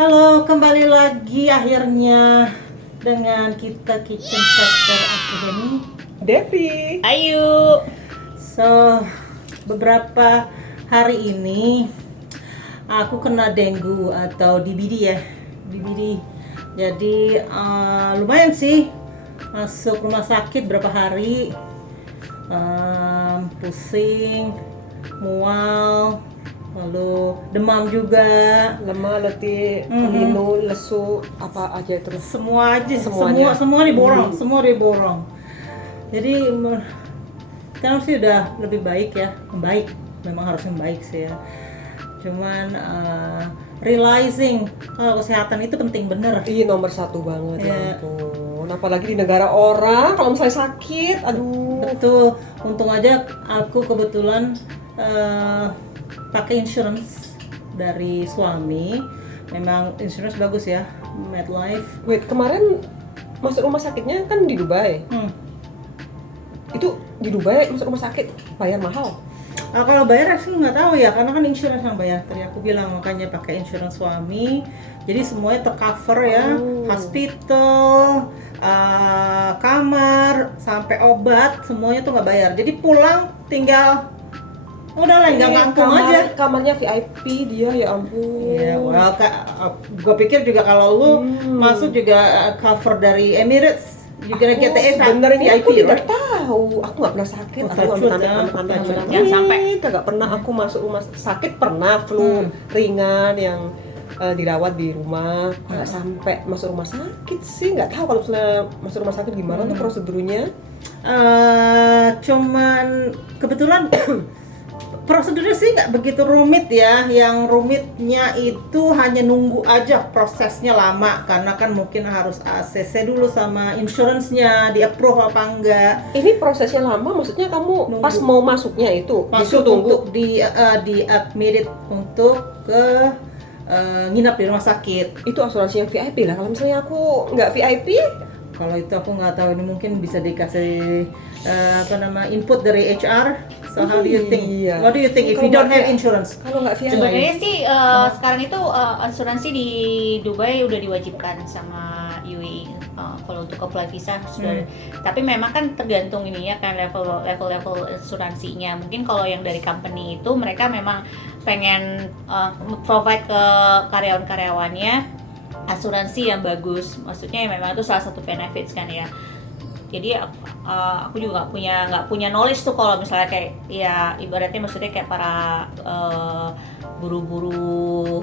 Halo, kembali lagi akhirnya dengan kita Kitchen Chapter Academy. Devi. Ayo. So, beberapa hari ini aku kena dengue atau DBD ya, DBD. Jadi lumayan sih, masuk rumah sakit berapa hari, pusing, mual, lalu demam juga. Lemah, letih, linu, lesu, apa aja itu. Semua aja, Semuanya. semua diborong, semua diborong. Jadi sekarang sih udah lebih baik ya, membaik, memang harus membaik sih ya. Cuman realizing kalau kesehatan itu penting bener. Iya, nomor satu banget ya Iya. ampun. Apalagi di negara orang, kalau misalnya sakit, aduh. Betul, untung aja aku kebetulan pakai insurance dari suami. Memang insurance bagus ya, MetLife. Wait, kemarin masuk rumah sakitnya kan di Dubai. Itu di Dubai masuk rumah sakit bayar mahal. Kalau bayar sih nggak tahu ya, karena kan insurance yang bayar. Tadi aku bilang makanya pakai insurance suami. Jadi semuanya tercover ya, hospital, kamar, sampai obat, semuanya tuh nggak bayar. Jadi pulang tinggal udah lah, nggak ngangkung aja. Kamarnya VIP dia, ya ampun. Ya, well, gue pikir juga kalau lu masuk juga cover dari Emirates, juga get the sebenarnya VIP, aku tidak right? tahu. Aku nggak pernah sakit. Oh, Aku touch wood, amit-amit. Jangan sampai. Nggak pernah aku masuk rumah sakit. Pernah flu ringan yang dirawat di rumah. Nggak sampai masuk rumah sakit sih. Nggak tahu kalau misalnya masuk rumah sakit gimana tuh prosedurnya. Cuman kebetulan prosedurnya sih nggak begitu rumit ya. Yang rumitnya itu hanya nunggu aja, prosesnya lama karena kan mungkin harus ACC dulu sama insurance-nya, di approve apa enggak. Ini prosesnya lama, maksudnya kamu Nunggu. pas mau masuknya itu Masuk disuruh tunggu. untuk di admitted untuk ke nginap di rumah sakit. Itu asuransi yang VIP lah. Kalau misalnya aku nggak VIP, Kalau itu aku nggak tahu, ini mungkin bisa dikasih input dari HR. So how do you think? Iya. What do you think if Kalau you don't nggak have insurance? kalau nggak VIP. Sebenarnya sih sekarang itu asuransi di Dubai udah diwajibkan sama UAE kalau untuk apply visa sudah. Tapi memang kan tergantung ininya kan level asuransinya. Mungkin kalau yang dari company itu mereka memang pengen provide ke karyawan-karyawannya asuransi yang bagus. Maksudnya memang itu salah satu benefits kan ya. Jadi aku juga nggak punya knowledge tuh kalau misalnya kayak ya ibaratnya maksudnya kayak para buru-buru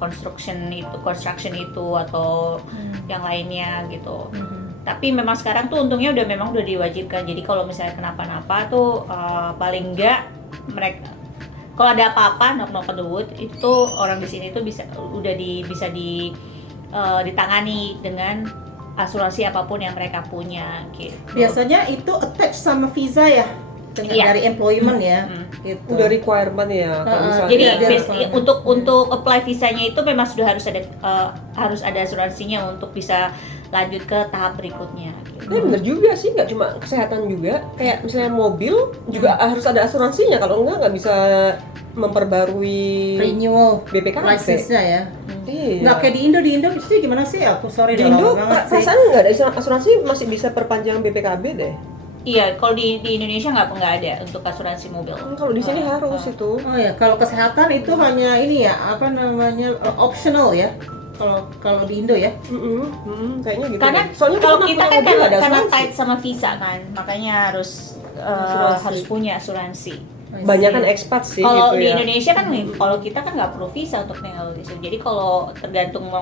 construction itu atau yang lainnya gitu. Tapi memang sekarang tuh untungnya udah diwajibkan. Jadi kalau misalnya kenapa-napa tuh paling enggak mereka kalau ada apa-apa knock on the wood itu orang di sini tuh bisa ditangani dengan asuransi apapun yang mereka punya gitu. Biasanya itu attach sama visa ya, dengan Iya. dari employment ya. Gitu. Udah requirement ya. Kalau misalnya Jadi Iya, untuk apply visanya itu memang sudah harus ada asuransinya untuk bisa lanjut ke tahap berikutnya. Gitu. bener juga sih, nggak cuma kesehatan juga. Kayak misalnya mobil juga harus ada asuransinya. Kalau nggak bisa memperbarui renewal BPKB. license-nya ya. Iya. Nggak kayak di Indo itu gimana sih? Aku sorry Di udah Indo lama banget sih. perasaan nggak ada asuransi, masih bisa perpanjang BPKB deh. Iya, kalau di Indonesia nggak ada untuk asuransi mobil. Kalau di sini harus itu. Oh ya, kalau kesehatan itu hanya ini ya, apa namanya, optional ya. Kalau di Indo ya. Kayaknya gitu. Karena deh. Soalnya kalau pernah kita punya kan mobil nggak ada karena asuransi. tight sama visa kan, makanya Asuransi. harus punya asuransi. Banyak kan expat sih Kalau gitu di ya. Indonesia kan, kalau kita kan nggak perlu visa untuk tinggal di sini. Jadi kalau tergantung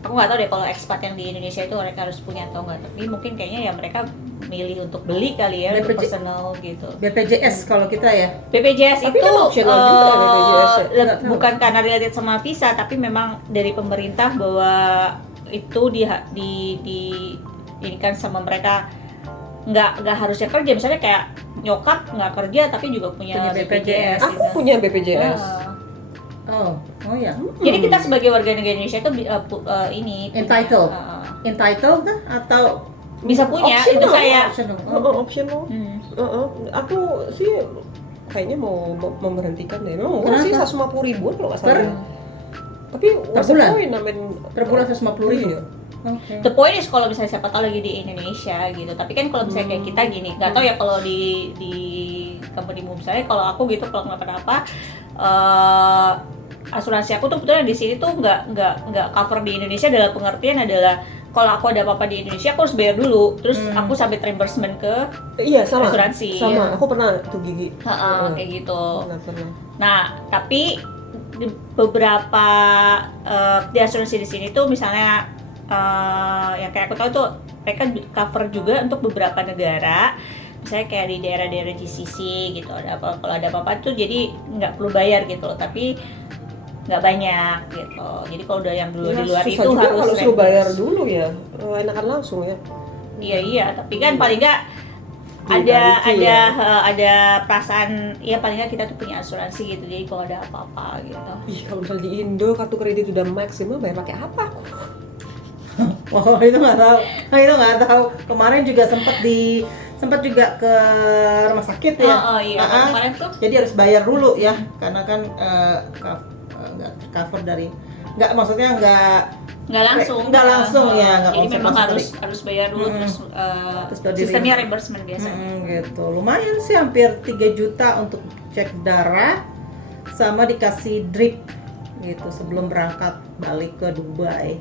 aku nggak tahu deh kalau expat yang di Indonesia itu mereka harus punya atau nggak. Tapi mungkin kayaknya ya mereka milih untuk beli kali ya, untuk personal gitu. BPJS kalau kita ya. BPJS Tapi itu kan optional juga ya BPJS ya? Nggak tahu. bukan karena related sama visa, tapi memang dari pemerintah bahwa itu ini kan sama mereka nggak harusnya kerja. Misalnya kayak nyokap nggak kerja tapi juga punya BPJS. Aku gitu. punya BPJS. Oh ya. Jadi kita sebagai warga negara Indonesia itu ini punya, Entitled. Entitled kah atau bisa punya Optional. itu kayak optional? Optional. hmm. Aku sih kayaknya mau memberhentikan deh. Memang murah Kenapa? sih 150 ribuan kalau nggak salah. Per? Tapi what's the bulan? point? I mean, Per bulan 150.000. Iya. Oke. The point is kalau misalnya siapa tahu lagi di Indonesia gitu. Tapi kan kalau misalnya kayak kita gini, nggak tahu ya kalau di companymu misalnya kalau aku gitu kalau kenapa-napa asuransi aku tuh sebetulnya di sini tuh nggak cover di Indonesia dalam pengertian adalah kalau aku ada apa-apa di Indonesia aku harus bayar dulu, terus aku sampai reimbursement ke Iya sama. asuransi. Sama. Iya. Aku pernah tuh gigi. kayak gitu. Pernah. Nah, tapi di beberapa di asuransi di sini tuh misalnya yang kayak aku tahu tuh mereka cover juga untuk beberapa negara, misalnya kayak di daerah-daerah GCC gitu. Kalau ada apa-apa tuh jadi nggak perlu bayar gitu loh, tapi nggak banyak gitu. Jadi kalau udah yang dulu di luar susah itu juga harus kalau suruh reimburse. bayar dulu ya. Enakan langsung ya. Iya, tapi kan paling nggak Diganti ada perasaan ya paling nggak kita tuh punya asuransi gitu. Jadi kalau ada apa-apa gitu. Ih, kalau misalnya di Indo kartu kredit udah maksimal bayar pakai apa aku? Oh itu nggak tahu. Nah, itu nggak tahu. Kemarin juga sempat juga ke rumah sakit ya. Oh iya, kemarin tuh Jadi harus bayar dulu ya, karena kan nggak cover dari, nggak maksudnya nggak langsung ya, nggak jadi langsung memang masuk harus bayar dulu Terus baru sistemnya reimbursement biasa. gitu. Lumayan sih, hampir 3 juta untuk cek darah sama dikasih drip gitu sebelum berangkat balik ke Dubai.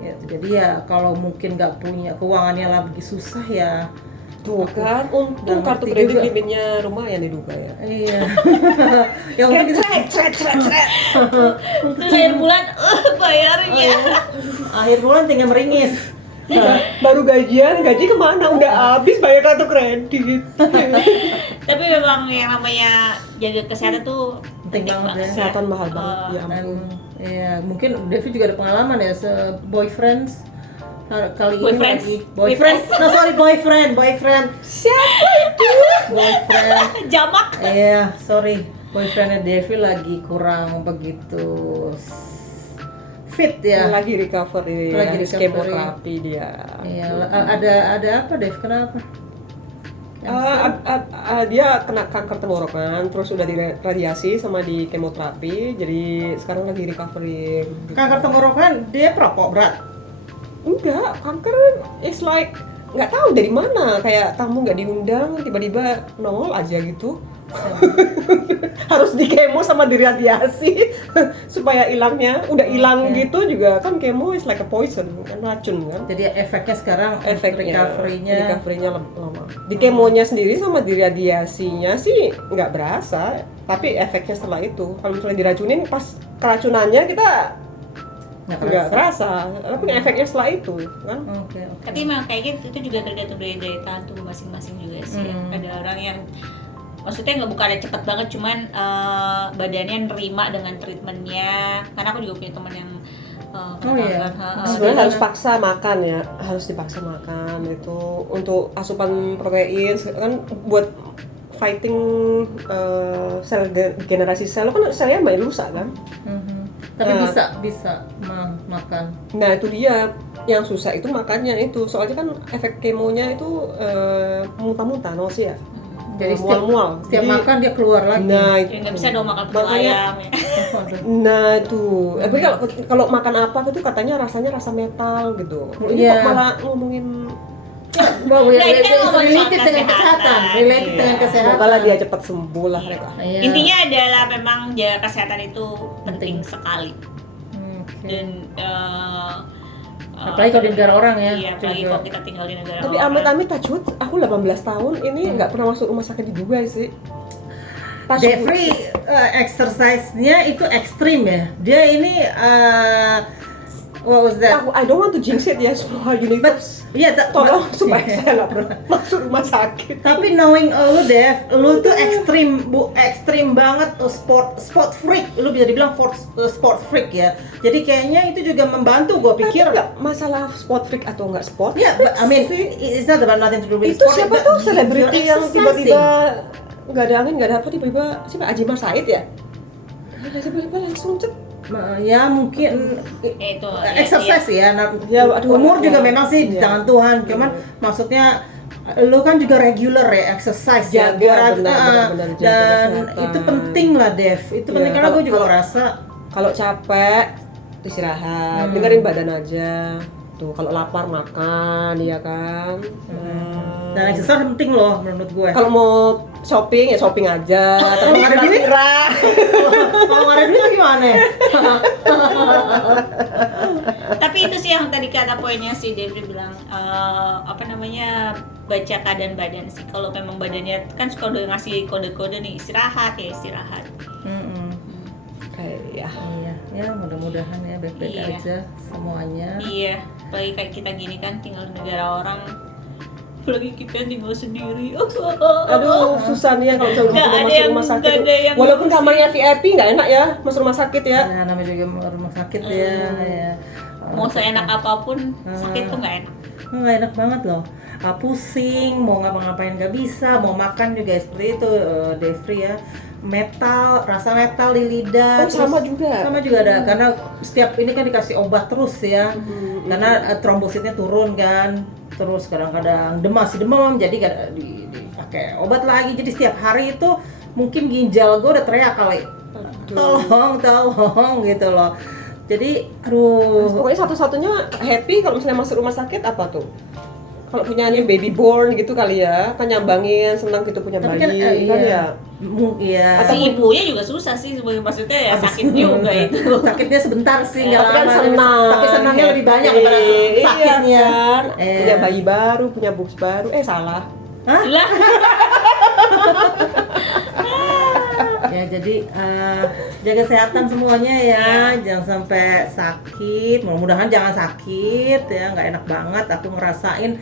Gitu. Jadi ya kalau mungkin nggak punya keuangannya lagi susah ya. Tuh kan, untung nggak kartu ngerti kredit juga. limitnya lumayan di Dubai ya. Iya. Yang penting kita Terus akhir bulan bayarnya. akhir bulan tinggal meringis. Baru gaji kemana? Udah habis bayar kartu kredit. Tapi memang yang namanya jaga kesehatan tuh Penting banget ya. Kesehatan mahal banget ya Dan ampun. ya mungkin Devi juga ada pengalaman ya boyfriends kali Boyfriends. ini lagi boyfriend Siapa itu? boyfriend Jamak. iya sorry boyfriendnya Devi lagi kurang begitu fit ya. Lagi recovery, Lagi habis recovery. kemoterapi dia. Iya, ada apa Dev? Kenapa? Dia kena kanker tenggorokan, terus udah diradiasi sama di kemoterapi, jadi sekarang lagi recovery. Kanker tenggorokan dia perokok berat. Enggak, kanker is like nggak tahu dari mana, kayak tamu nggak diundang tiba-tiba nongol aja gitu. Harus di kemo sama diradiasi supaya hilangnya udah hilang Oke. gitu juga kan. Kemo is like a poison kan, racun kan. Jadi efeknya sekarang recovery-nya lama. Di kemonya sendiri sama di radiasinya sih nggak berasa, tapi efeknya setelah itu kalau misalnya diracunin pas keracunannya kita nggak kerasa, tapi efeknya setelah itu kan. Oke. Tapi memang kayaknya itu juga tergantung dari daya tahan tubuh masing-masing juga sih. Ada orang yang maksudnya nggak bukannya cepet banget, cuman badannya nerima dengan treatmentnya. Karena aku juga punya teman yang Sebenarnya harus paksa makan ya, harus dipaksa makan itu untuk asupan protein kan buat fighting sel generasi sel kan, saya main rusak kan. Tapi bisa makan. Nah itu dia yang susah itu makannya itu, soalnya kan efek kemonya itu muntah-muntah, nausea. Jadi mual-mual. setiap Jadi, makan dia keluar lagi. Nah ya nggak bisa dong makan pecel ayam ya. Nah itu, tapi kalau makan apa itu katanya rasanya rasa metal gitu. Ini Iya. kok malah ngomongin. Wow, Nggak, ini kan ngomongin related soal dengan kesehatan, related Iya. dengan kesehatan. Semoga lah dia cepat sembuh lah mereka. Iya. Intinya adalah memang jaga kesehatan itu penting sekali. Oke. Dan Apalagi kalau di negara orang ya. Iya, apalagi juga. kalau kita tinggal di negara Tapi orang. amit-amit touchwood, aku 18 tahun ini nggak pernah masuk rumah sakit di Dubai sih. Jeffrey exercise-nya itu ekstrim ya. Dia ini what was that? I don't want to jinx it ya, semua universe. Iya, Tolong supaya saya nggak pernah masuk rumah sakit. Tapi knowing lu Dev, lu tuh ekstrim banget sport freak. Lu bisa dibilang sport freak ya. Jadi kayaknya itu juga membantu gue pikir. Tapi nggak masalah sport freak atau nggak sport. Ya, yeah, I mean it's not about nothing to do with Itu sport, siapa but tuh you're selebriti yang exercising. tiba-tiba nggak ada angin nggak ada apa, tiba-tiba siapa, Ajimar Said ya? Tiba-tiba langsung cet. Ya mungkin itu exercise ya. Nah, Ya, aduh, umur ya. juga memang sih di Ya. tangan Tuhan. Cuman maksudnya lu kan juga regular ya exercise ya. Jaga, Gua benar, jaga dan kesehatan. itu penting lah Dev. Itu penting Ya, karena gue juga kalau- merasa Kalau capek istirahat, dengerin badan aja. Tuh kalau lapar makan, ya kan. Dan exercise penting loh menurut gue. Kalau mau shopping ya shopping aja. Tapi nggak ada duit? kira-kira. Kalau nggak ada duit gimana? Tapi itu sih yang tadi kata poinnya sih, dia bilang apa namanya, baca keadaan badan sih. Kalau memang badannya kan suka udah ngasih kode-kode nih, istirahat ya istirahat. Ya. Iya, ya mudah-mudahan ya baik-baik Iya. aja semuanya. Iya, apalagi kayak kita gini kan tinggal di negara orang, apalagi kita tinggal sendiri. Aduh, susah nih ya kalau misalnya Nggak udah ada masuk yang- rumah sakit. nggak ada yang Walaupun ngurusin. kamarnya VIP nggak enak ya, masuk rumah sakit ya. Ya, namanya juga rumah sakit ya. Ya. Mau seenak apapun sakit tuh nggak enak. Nggak enak banget loh. Pusing, mau ngapa-ngapain nggak bisa, mau makan juga seperti itu, Devri ya. Metal, rasa metal di lidah. Oh, sama juga. Sama juga ada, karena setiap ini kan dikasih obat terus ya. Karena trombositnya turun kan. Terus kadang-kadang demam, jadi dipakai obat lagi. Jadi setiap hari itu mungkin ginjal gue udah teriak kali. Tolong gitu loh. Jadi aduh. Pokoknya satu-satunya happy kalau misalnya masuk rumah sakit apa tuh? Kalau punyanya baby born gitu kali ya, kan nyambangin, senang gitu punya Tapi bayi kan, kan iya. ya. Iya. Si ibunya juga susah sih, maksudnya ya sakit juga itu. Sakitnya sebentar sih, nggak Tapi kan lama. senang. Tapi senangnya lebih banyak daripada Iya, sakitnya. kan? Iya. Punya bayi baru, punya boobs baru. Salah. Lah, Ya jadi jaga kesehatan semuanya ya, jangan sampai sakit. Mudah-mudahan jangan sakit ya, nggak enak banget. Aku ngerasain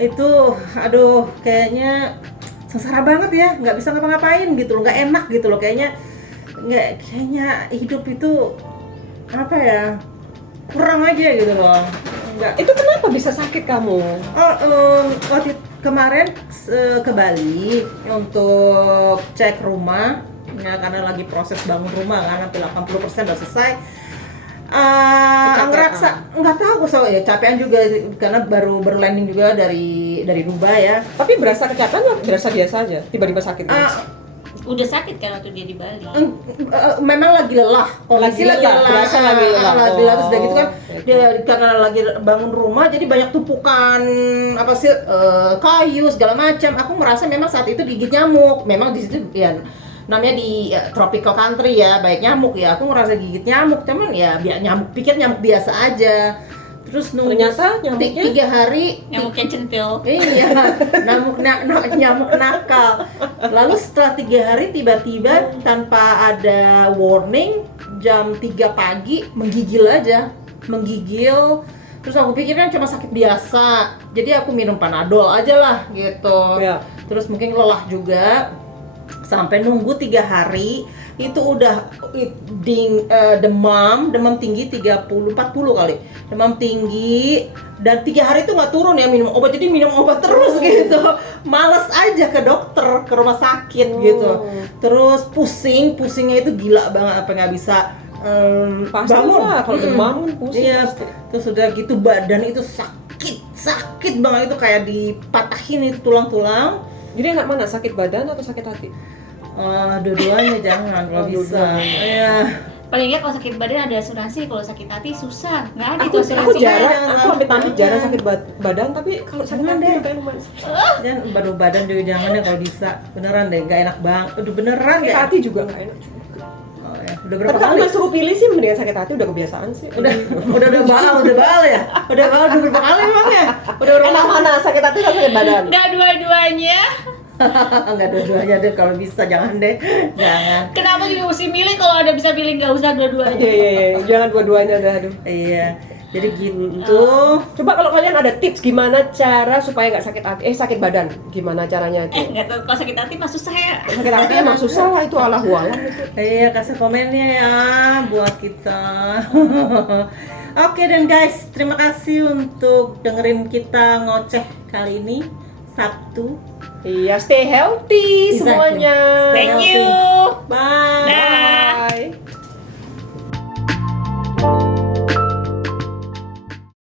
itu, aduh kayaknya sengsara banget ya, nggak bisa ngapa-ngapain gitu loh, nggak enak gitu loh, kayaknya hidup itu apa ya, kurang aja gitu loh. Nggak. Itu kenapa bisa sakit kamu? Waktu kemarin ke Bali untuk cek rumah ya, karena lagi proses bangun rumah kan, hampir 80% udah selesai. Ngerasa nggak tahu soalnya capean juga karena baru landing juga dari Dubai ya. Tapi berasa kecapean atau berasa biasa aja? Tiba-tiba sakit gitu? udah sakit kan waktu dia di Bali. Memang lagi lelah, kondisi Lagi lelah, berasa lagi lelah. lagi lelah. Terus udah gitu kan Oke. dia karena lagi bangun rumah jadi banyak tumpukan apa sih, kayu segala macam. Aku merasa memang saat itu digigit nyamuk. Memang di situ ya namanya di tropical country ya, baik nyamuk ya. Aku ngerasa gigit nyamuk, cuman ya pikir nyamuk biasa aja. Terus nunggu Ternyata nyamuknya 3 hari Nyamuknya centil. iya, nyamuk nakal. Lalu setelah 3 hari tiba-tiba tanpa ada warning jam 3 pagi menggigil aja, menggigil. Terus aku pikir kan cuma sakit biasa, jadi aku minum Panadol aja lah gitu. Ya. Terus mungkin lelah juga, sampai nunggu 3 hari itu udah demam tinggi 30-40 kali, demam tinggi, dan 3 hari itu nggak turun ya minum obat, jadi minum obat terus gitu, males aja ke dokter, ke rumah sakit gitu. Terus pusingnya itu gila banget, apa nggak bisa Pasti bangun. lah, kalau demam pusing Iya, pasti. terus udah gitu badan itu sakit banget, itu kayak dipatahin itu tulang-tulang. Jadi enak mana, sakit badan atau sakit hati? Dua-duanya jangan kalau bisa. Dua-duanya. Iya. Paling nggak kalau sakit badan ada asuransi, kalau sakit hati susah, nggak ada Aku itu asuransi. aku amit-amit jarang sakit badan, tapi kalau sakit Jangan hati deh. itu kayak lumayan. Dan badan juga jangan ya kalau bisa. Beneran deh, nggak enak banget. Udah beneran Sakit ya. hati juga nggak enak juga. Oh, ya. Udah berapa Tapi kalau kali? nggak suruh pilih sih mendingan sakit hati, udah kebiasaan sih. Udah baal ya. Udah berapa kali emang ya? Udah berapa Enak mana, sakit hati atau sakit badan? Nggak dua-duanya. Enggak dua-duanya deh, kalau bisa jangan deh. Jangan. Kenapa juga mesti milih, kalau ada bisa pilih nggak usah dua-duanya. Iya, jangan dua-duanya dah, aduh. Iya. Jadi gitu. Coba kalau kalian ada tips gimana cara supaya nggak sakit hati, sakit badan, gimana caranya itu? Nggak tahu, kalau sakit hati mah susah ya. Sakit hati emang susah lah, itu Allahu alam itu. Iya, kasih komennya ya buat kita. Oke dan guys, terima kasih untuk dengerin kita ngoceh kali ini, Sabtu. Iya, stay healthy Exactly. semuanya. Thank you. Bye. Dah. Bye.